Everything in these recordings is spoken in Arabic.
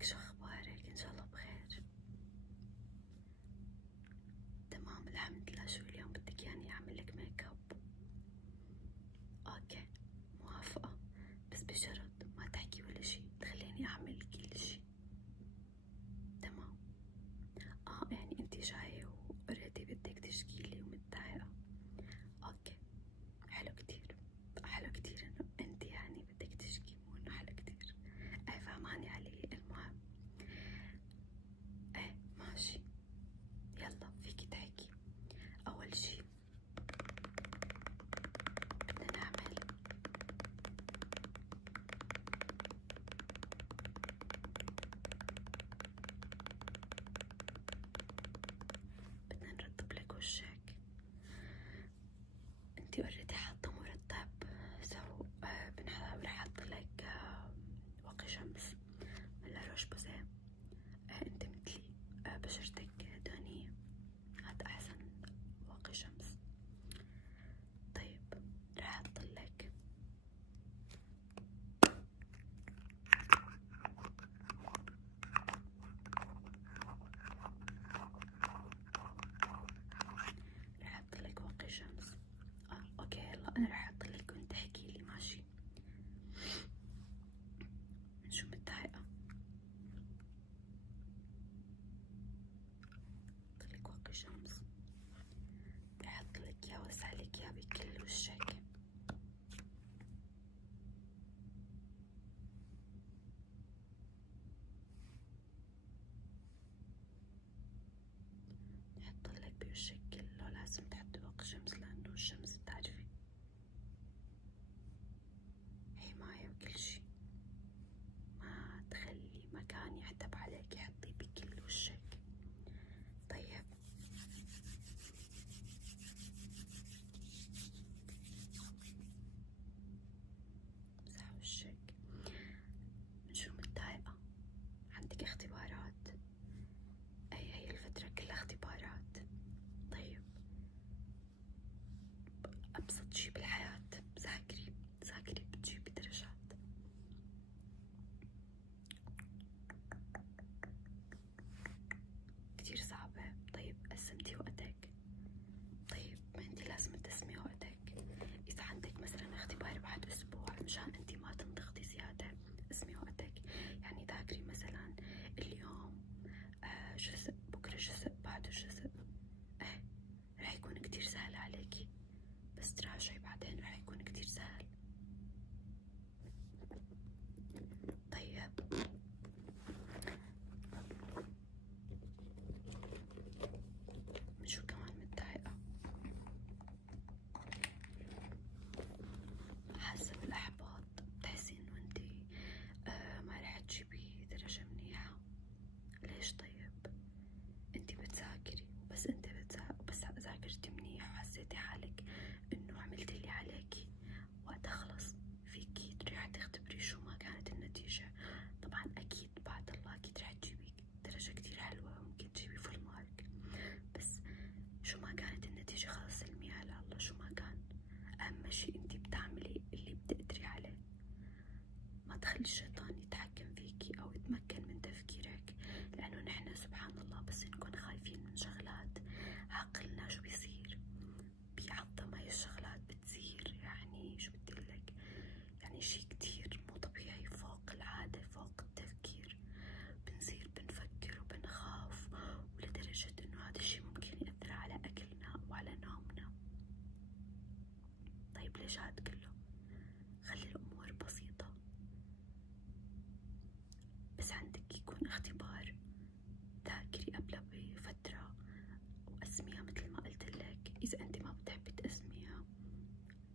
كيفك؟ شو اخبارك؟ ان شاء الله بخير. تمام الحمد لله. شو اليوم بدك يعني اعمل لك ميك اب؟ اوكي موافقة، بس بشرط ما تحكي ولا شي، تخليني اعمل كل شي. تمام. يعني انتي جاية واوريدي بدك تشكيلي ومتضايقة. اوكي حلو كتير، حلو كتير انه انتي يعني بدك تشكي، مو انه حلو كتير. فهماني علي؟ المهم ماشي، يلا فيكي تحكي. اول شي بدنا نعمل بدنا نرطب لك وشك. انتي اوريدي حاطة مرطب، سو رح احط لك واقي شمس من لاروش بوزيه. انت مثلي بشرتك دهنية، هاد احسن واقي شمس. طيب رح احط لك واقي شمس. اوكي يلا انا رح احط لك وانت احكي لي ماشي. من شو متضايقة؟ احط لك واقي شمس، رح احط لك اياه واسع لك اياه بكل وشك. نحط لك بوشك كله، لازم تحطي واقي شمس لانه الشمس بتعرفي حماية وكل شي، ما تخلي مكان يعتب عليكي، حطيه بكل وشك. طيب امسح وشك. من شو متضايقة؟ عندك اختبارات؟ هي الفترة كلها اختبارات. طيب أبسط شي بالحياة ذاكري، ذاكري بتجيبي درجات. كتير صعبة. طيب قسمتي وقتك؟ طيب ما انتي لازم تقسمي وقتك. إذا عندك مثلا اختبار بعد أسبوع، مشان انتي ما تنضغطي زيادة قسمي وقتك. يعني ذاكري مثلا اليوم جزء، بكرة جزء، بعده جزء. رح يكون كتير سهل عليكي، بس تراجعي بعدين رح يكون كتير سهل. طيب من شو كمان متضايقة؟ حاسة بالإحباط، بتحسي إنه انتي ما رح تجيبي درجة منيحة. ليش طيب؟ انتي بتذاكري وبس، انتي بس ذاكرتي منيح وحسيتي حالك إنه عملتي اللي عليكي، وقتها خلص فيكي تريحي تختبري شو ما كانت النتيجة. طبعا أكيد بعد الله أكيد رح تجيبي درجة كتير حلوة، ممكن تجيبي فول مارك، بس شو ما كانت النتيجة خلص سلميها لله. شو ما كان أهم شي انتي بتعملي اللي بتقدري عليه، ما تخلي الشيطان يتحكم فيكي أو يتمكن من تفكيرك، لأنه نحن سبحان الله بس نكون خايفين من شغلات عقلنا شو بيصير بيعظم، هاي الشغلات بتصير يعني شو بديلك، يعني شي كتير مو طبيعي، فوق العادة، فوق التفكير. بنصير بنفكر وبنخاف، ولدرجة إنه هذا الشي ممكن يأثر على أكلنا وعلى نومنا. طيب ليش هاد كله؟ خلي الأمور بسيطة. بس عندك يكون اختبار، ذاكري قبله بفترة وقسميها مثل ما قلتلك. إذا أنت ما بتحبي تقسميها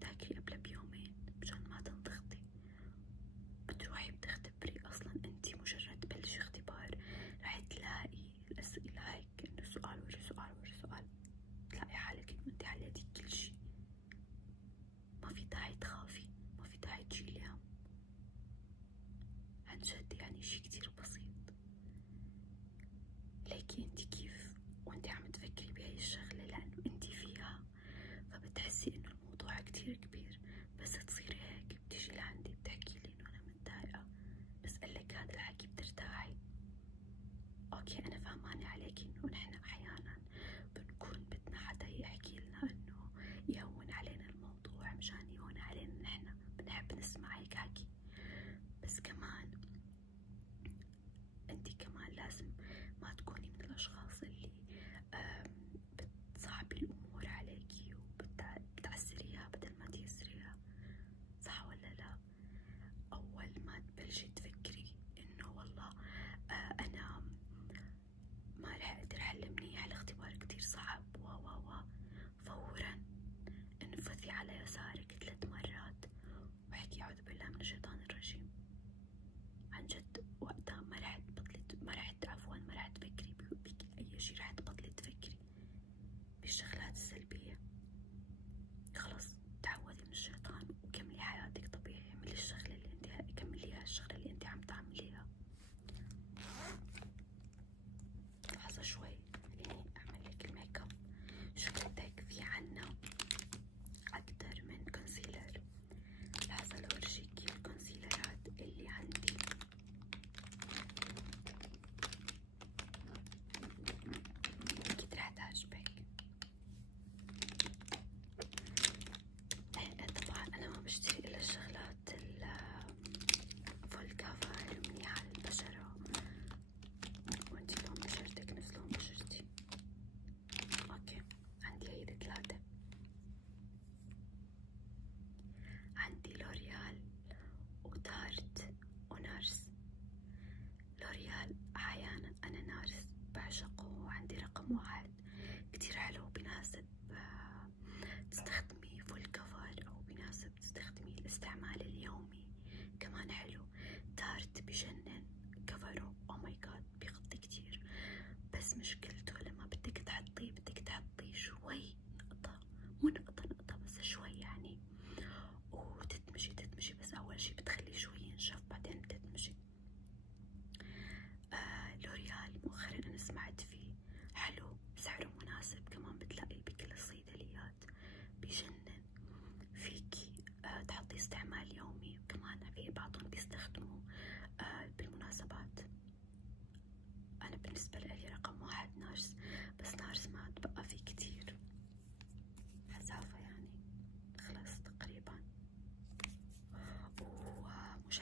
ذاكري قبله بيومين مشان ما تنضغطي. بتروحي بتختبري، أصلا أنت مجرد تبلشي اختبار رح تلاقي الأسئلة هيك إنه سؤال ورا سؤال ورا سؤال، تلاقي حالك إنه أنت حليتي كل شي. ما في داعي تخافي، ما في داعي تشيلي هم، عن جد يعني شي كتير بسيط. ليكي انتي كيف وانتي عم تفكري بهاي الشغلة، لأنه انتي فيها فبتحسي انه الموضوع كتير كبير، بس تصيري هيك بتيجي لعندي بتحكي لي انه انا متضايقة، بسألك هذا الحكي بترتاحي. نارس بعشقه، عندي رقم 1 كتير حلو، بيناسب تستخدميه فول كفر أو بيناسب تستخدميه الاستعمال اليومي، كمان حلو. تارت بجنن كفره، او ماي جاد بيغطي كتير، بس مشكلته لما بدك تحطيه شوي نقطة، مو نقطة بس شوي يعني، وتدمجي بس أول شي بتخليه شوي ينشف بعدين بتدمجي. لوريال مؤخرا أنا سمعت فيه حلو، سعره مناسب، كمان بتلاقيه بكل الصيدليات، بجنن. فيكي تحطي استعمال يومي، وكمان في بعضهم بيستخدموا بالمناسبات. أنا بالنسبة لي رقم 1 نارس، بس نارس ما تبقى فيه كتير حسافة يعني، خلاص تقريبا. ومش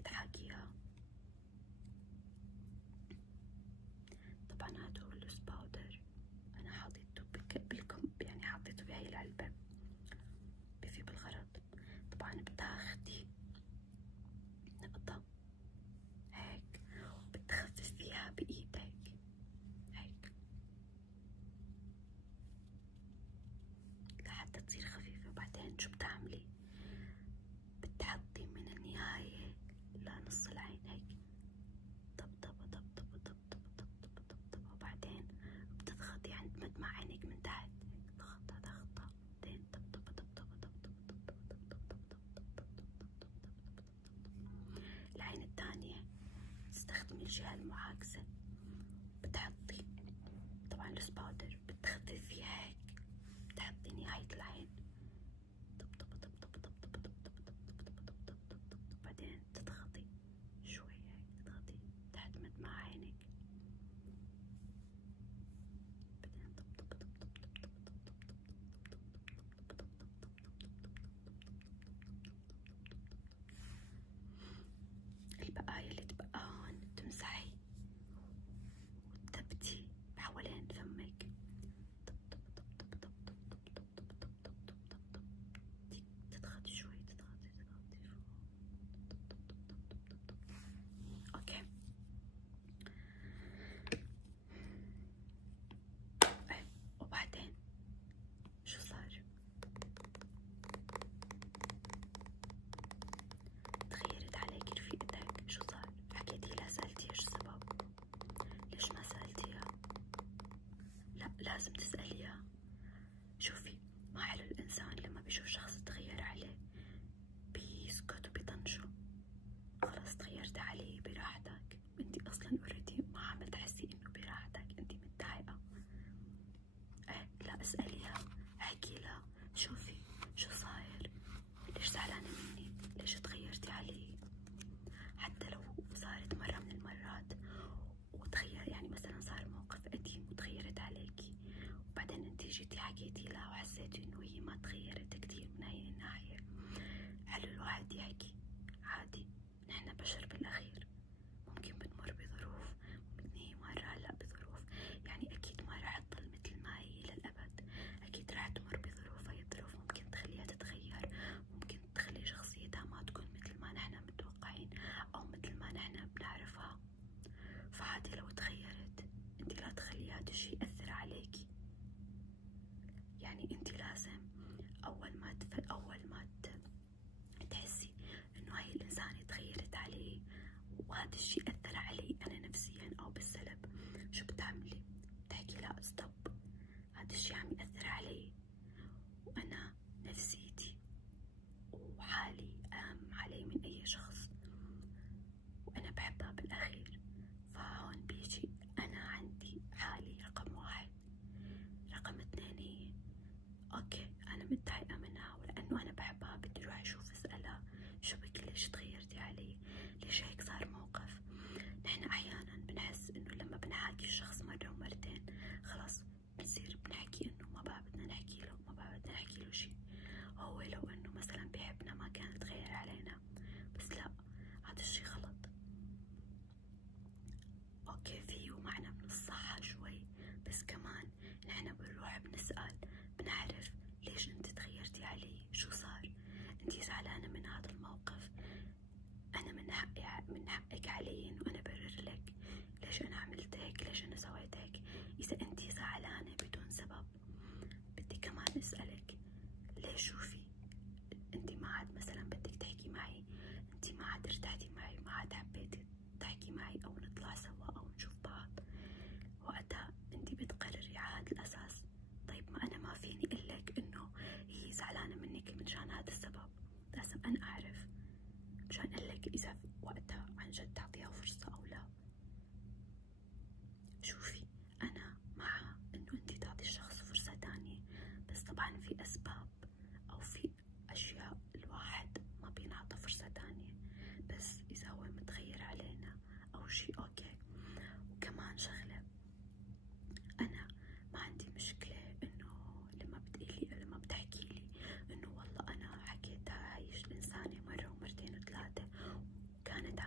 تحاكيها. طبعا هذا هو اللوز باودر، انا حاطيته بالكم يعني حطيته بهاي العلبة بفي بالغرض. طبعا بتاخدي نقطة هيك وبتخفف فيها بإيدك هيك لحتى تصير خفيفة. وبعدين شو بتعملي؟ بتحطي من النهاية لنص العين هيك طبطبة طبطبة طبطبة طبطبة طبطبة، وبعدين بتضغطي عند مدمع عينك من تحت ضغطة ضغطة، بعدين طبطبة طبطبة طبطبة طبطبة طبطبة. العين الثانية تستخدمي الجهة المعاكسة، بتحطي طبعا اللوز باودر بتخففي فيها هيك، بتحطي نهاية العين طبطبة طبطبة طبطبة طبطبة طبطبة طبطبة، بعدين تضغطي شوي هيك تضغطي تحت مدمع عينك، بعدين طبطبة طبطبة البقايا اللي تبقى هون تمسحي وتثبتي حوالين فمك تضغطي شوي تضغطي اوكي. وبعدين شو صار؟ تغيرت عليك رفيقتك، شو صار؟ حكيتي لها سألتيها شو السبب؟ ليش ما سألتيها؟ لا لازم تسأليها. شوفي ما حلو الإنسان لما بيشوف شخص تغير عليه بيسكت وبيطنشه، خلاص تغيرت عليه براحتك، انتي أصلا اوريدي ما عم تحسي إنه براحتك، انتي متضايقة. لا اسأليها، احكي لها شوفي شو صاير، ليش زعلانة مني، ليش تغيرتي علي. حتى لو صارت مرة من المرات وتغير يعني مثلا صار موقف قديم وتغيرت عليكي وبعدين انتي جيتي حكيتي لها وحسيتي انه هي ما تغيرت كتير من هاي الناحية، حلو الواحد يحكي عادي، نحن بشر بالاخير، ممكن بتمر بظروف، ممكن هي مرة هلا بظروف، يعني اكيد ما رح تضل مثل ما هي للابد، اكيد رح تمر بظروف، هاي الظروف ممكن تخليها تتغير، ممكن تخلي شخصيتها ما تكون مثل ما نحن متوقعين او مثل ما نحن بنعرفها، فعادي لو تغيرت، انتي لا تخلي هذا الشي يأثر عليكي. يعني انتي لازم اول ما تحسي انه هاي الانسانة تغيرت علي وهذا الشي اثر علي انا نفسيا او بالسلب، شو بتعملي؟ بتحكي لا ستوب، هذا الشي عم يأثر علي وانا نفسيتي وحالي اهم علي من اي شخص وانا بحبها بالاخير، فهون بيجي انا عندي حالي رقم واحد. رقم اثنين هي اوكي انا متضايقة منها ولانه انا بحبها بدي اروح اشوف اسألها شو بك، ليش تغيرتي علي، ليش هيك صار موقف. نحن احيانا بنحس انه لما بنحاكي الشخص مرة ومرتين خلاص بنصير بنحكي انه ما بقى بدنا نحكي له، ما بقى بدنا نحكي له شي، هو لو انه مثلا بيحبنا ما كان تغير علينا، بس لا هذا الشي غلط. اوكي فيه معنى من الصحة شوي، بس كمان نحن بنروح بنسأل بنعرف ليش انت تغيرتي علي، شو صار، انتي زعلانة من هذا الموقف، انا من حقك علي انه انا برر لك ليش انا عملت هيك، ليش انا سويت هيك. اذا انتي زعلانة بدون سبب بدي كمان اسألك ليش، شوفي انتي ما عاد مثلا بدك تحكي معي، انتي ما عاد ارتحتي معي، ما عاد حبيتي تحكي معي او نطلع سوا او نشوف بعض، وقتها انتي بتقرري على هذا الاساس. طيب ما انا ما فيني اقلك انه هي زعلانة منك مشان هذا السبب، لازم انا اعرف مشان اقلك اذا وقتها عن جد تعطيها فرصة او لا. شوفي انا مع انه انتي تعطي الشخص فرصة تانية، بس طبعا في اسباب او في اشياء الواحد ما بينعطى فرصة تانية، بس اذا هو متغير علينا او شي اوكي. وكمان شغلة انا ما عندي مشكلة انه لما بتحكي لي انه والله انا حكيت هاي الانسانة مرة ومرتين وثلاثة وكانت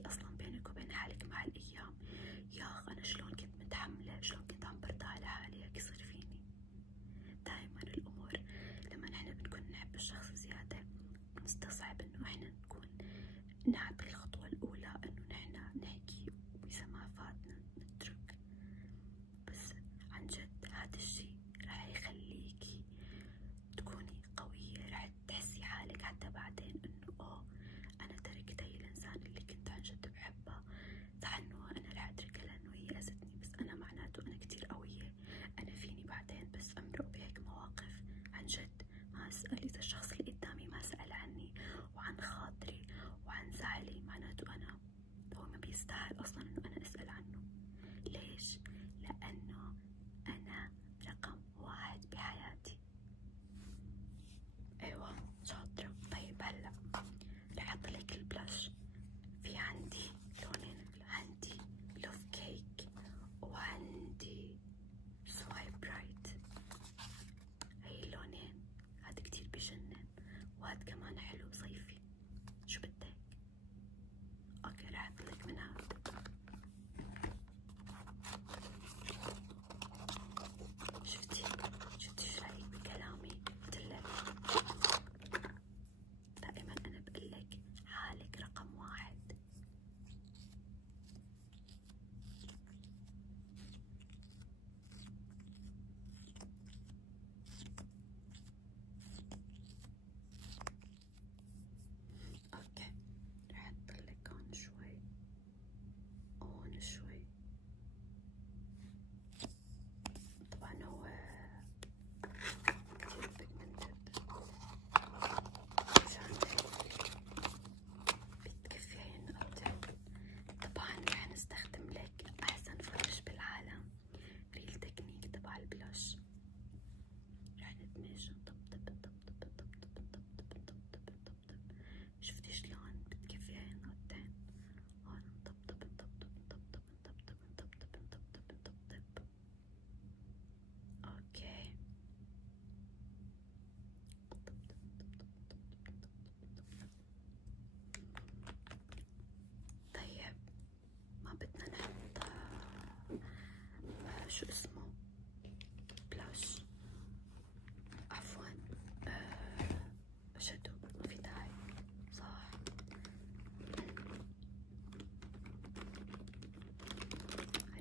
تحكي أصلا بينك وبين حالك مع الأيام، ياخ أنا شلون كنت متحملة، شلون كنت عم برضى على حالي، هيك يصير فيني. دايما الأمور لما احنا بنكون نحب الشخص زيادة بنستصعب إنه احنا نكون نعطي الخطوة الأولى، إنه نحنا نحكي وإذا ما فاتنا نترك. بس عن جد هذا الشي راح يخليكي تكوني قوية، راح تحسي حالك حتى بعدين إنه أوه أنا تركت هاي الإنسان اللي كنت عن جد بحبها، صح إنه أنا راح أتركها لأنه هي أذتني، بس أنا معناته أنا كتير قوية، أنا فيني بعدين بس أمرق بهيك مواقف عن جد ما أسأل. إذا الشخص اللي قدامي ما سأل عني وعن خاطري وعن زعلي معناته أنا هو ما بيستاهل أصلا إنه أنا أسأل عنه. ليش؟ لأنه أنا رقم 1 بحياتي. أيوة شاطرة. طيب هلا رح أحطلك البلاش. في عندي لونين، عندي لوف كيك وعندي سوايب برايت. هي اللونين، هاد كتير بجنن وهاد كمان حلو صيفي. شو بدك؟ اوكي رح احطلك من هاد. شفتي شو رايك بكلامي؟ قلتلك دائما انا بقلك حالك رقم 1. اوكي رح احطلك هون شوي وهون شوي. طبعا هو كتير بيجمنتد، بس عندك بتكفي هاي النقطة. طبعا رح نستخدم لك احسن فرش بالعالم، ريل تكنيك تبع البلاش. رح ندمج نطبطب نطبطب نطبطب نطبطب نطبطب نطبطب. شفتي شلون بتكفي هاي النقطتين؟ هون نطبطب نطبطب نطبطب نطبطب نطبطب نطبطب نطبطب. اوكي طيب ما بدنا نحط شو اسمه بلاش، عفوا شادو، ما في داعي صح.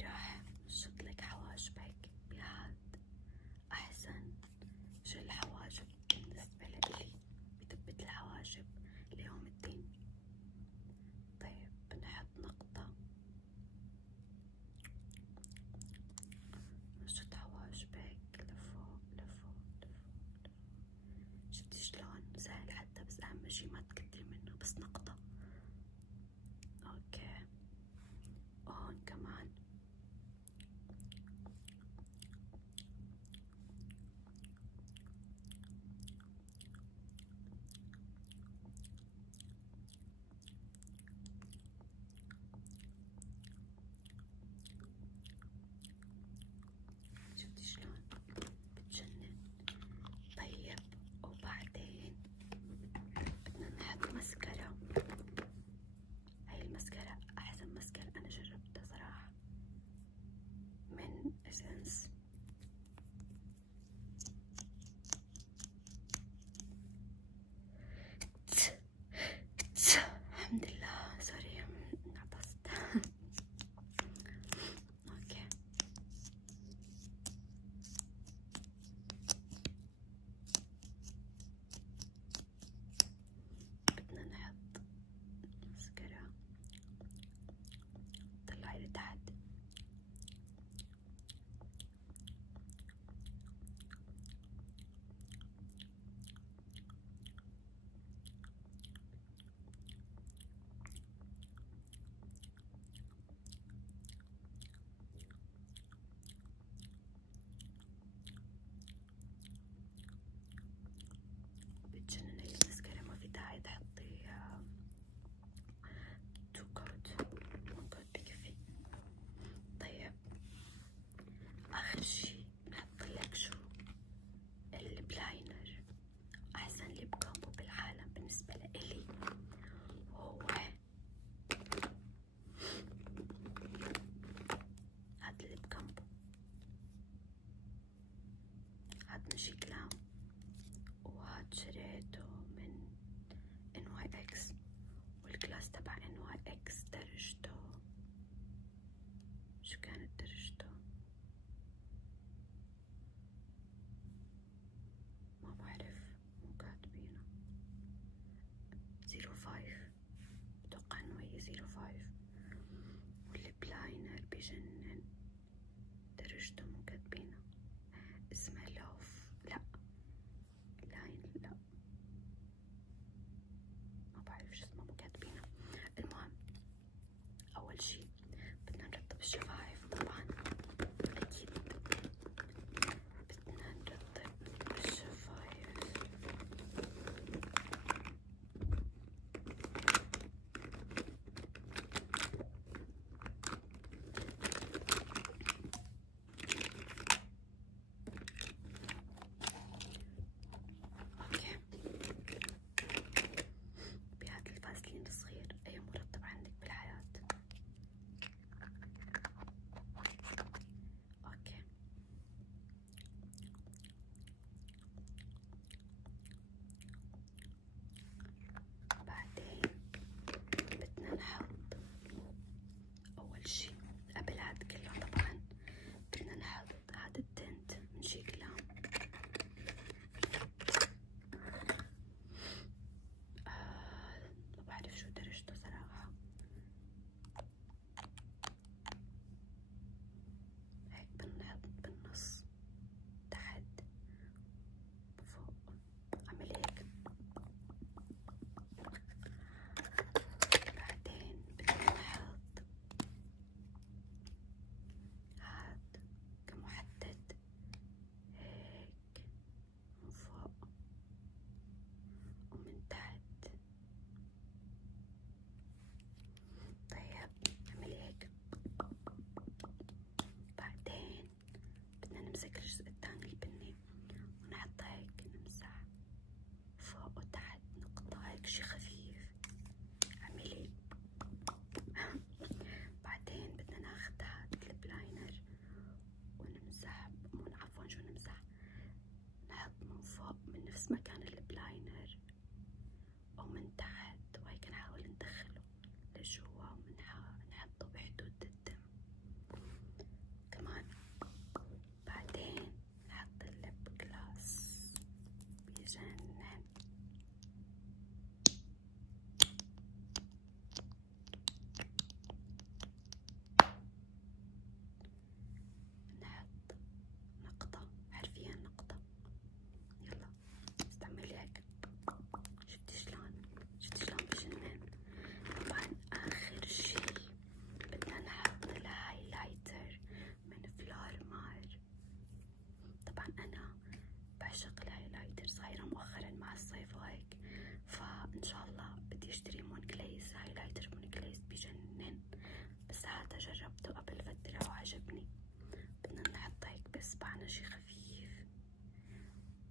راح نشطلك حواجبك بهاد أحسن جل حواجب بالنسبة لإلي، بثبت الحواجب ليوم الدين. طيب بنحط نقطة 05 بتوقع انه هي 05 والليب لاينر بجنن درجته مو كاتبينه اسمها لوف لا لاين لا ما بعرف شو اسمه مو كاتبينه. المهم اول شي بدنا نرطب الشفايف طبعا اكيد بدنا نرطب الشفايف. اوكي بهذا الفازلين الصغير اي مرطب عندك بالحياة. اوكي بعدين بدنا نحط اول شي قبل هاد كله طبعا بدنا نحط هاد التنت من شي جلام. ما بعرف شو درجته صراحة هيك بنحط بالنص تحت فوق اعمل هيك. بعدين بدنا نحط هاد كمحدد هيك من فوق ومن تحت. طيب اعمل هيك. بعدين بدنا نمسك الجزء الثاني البني ونحط هيك نمسح فوق وتحت نقطة هيك شي خفيف. اعملي. بعدين بدنا ناخد هاد الليب لاينر ونمسح عفوا شو نمسح نحط من فوق من نفس مكان الليب لاينر ومن تحت وهيك نحاول ندخله لجوا ونحطه بحدود الدم كمان. بعدين نحط الليب جلاس بيجنن. نحط نقطة حرفيا نقطة. يلا استعملي هيك. شفتي شلون بجنن. طبعا اخر شي بدنا نحط الهايلايتر من فلورمار. طبعا انا بعشق الهايلايتر صايرة مؤخرا مع الصيف وهيك فان شاء الله بدي اشتري مونجليز هايلايتر مونجليز بجنن بس هذا جربته قبل فترة وعجبني. بدنا نحط هيك بإصبعنا شي خفيف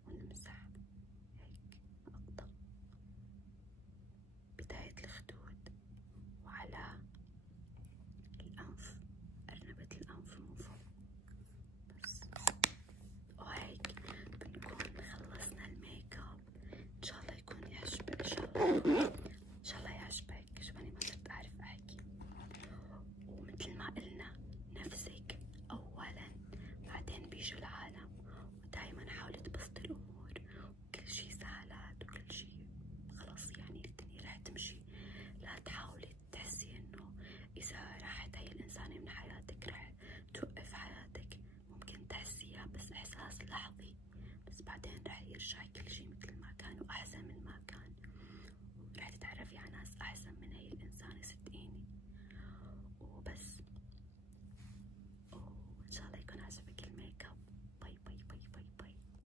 ونمسح هيك نقطة بداية الخدود وعلى الأنف أرنبة الأنف من فوق بس. وهيك بنكون خلصنا الميك اب. إن شاء الله يكون يعجبك. إن شاء الله يعجبك. شوفاني ما صرت أعرف أحكي. ومثل ما قلنا نفسك أولا بعدين بيجوا العالم ودايما حاولي تبسطي الأمور وكل شي سهلات وكل شي خلاص يعني الدنيا رح تمشي. لا تحاولي تحسي إنه إذا راحت هاي الإنسانة من حياتك رح توقف حياتك. ممكن تحسيها بس إحساس لحظي بس بعدين رح يرجع كل شي مثل ما كان وأحسن من